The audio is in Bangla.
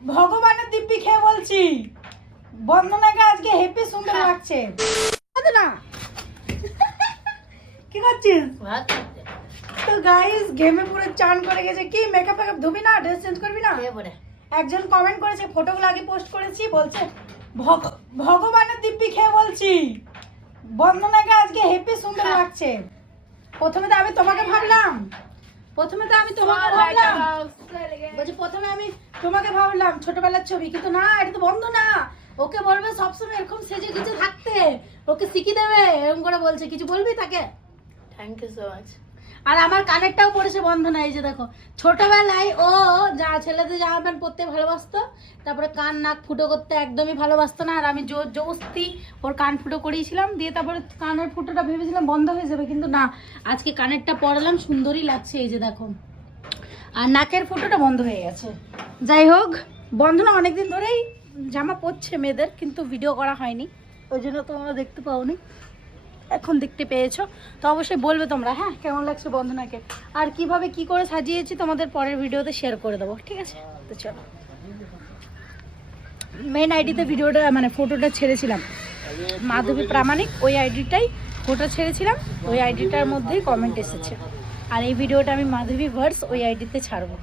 ভগবানের দিব্যি খেয়ে বলছি, বন্দনাকে আজকে হেপি সুন্দর লাগছে। না কি করছিস? তো গাইস গেমে পুরো চান করে গেছে। কি মেকআপ ফেকআপ ধুবি না? ড্রেস চেঞ্জ করবি না? একজন কমেন্ট করেছে, ফটোগুলো আগে পোস্ট করেছি, বলছে ভগবানের দিব্যি খেয়ে বলছি, বন্দনাকে আজকে হেপি সুন্দর লাগছে। প্রথমে তো আমি তোমাকে ভাবলাম, বলছি প্রথমে আমি তোমাকে ভাবলাম ছোটবেলার ছবি, কিন্তু না, এটা তো বন্ধ না। ওকে বলবে সবসময় এরকম সেজে কিছু থাকতে, ওকে শিখিয়ে দেবে এরকম করে বলছে। কিছু বলবি তাকে? Thank you so much. আর আমার কানেরটাও পড়েছে বন্ধনা, এই যে দেখো। ছোটবেলায় ও যা ছেলেদের জামা প্যান্ট পরতে ভালোবাসতো, তারপরে কান নাক ফুটো করতে একদমই ভালোবাসতো না। আর আমি জোর জবস্তি ওর কান ফুটো করিয়েছিলাম, দিয়ে তারপরে কানের ফুটোটা ভেবেছিলাম বন্ধ হয়ে যাবে, কিন্তু না, আজকে কানেরটা পরালাম, সুন্দরই লাগছে, এই যে দেখো। আর নাকের ফুটোটা বন্ধ হয়ে গেছে। যাই হোক, বন্ধনা অনেকদিন ধরেই জামা পরছে মেয়েদের, কিন্তু ভিডিও করা হয়নি, ওই জন্য তোমরা দেখতে পাওনি, এখন দেখতে পেয়েছো। তো অবশ্যই বলবে তোমরা, হ্যাঁ, কেমন লাগছে বন্ধনাকে, আর কিভাবে কি করে সাজিয়েছি তোমাদের পরের ভিডিওতে শেয়ার করে দেবো, ঠিক আছে? তো চলো, মেন আইডিতে ভিডিওটা মানে ফটোটা ছেড়েছিলাম, মাধবী প্রামাণিক, ওই আইডিটাই ফটো ছেড়েছিলাম, ওই আইডিটার মধ্যেই কমেন্ট এসেছে। আর এই ভিডিওটা আমি মাধবী ভার্স ওই আইডিতে ছাড়বো।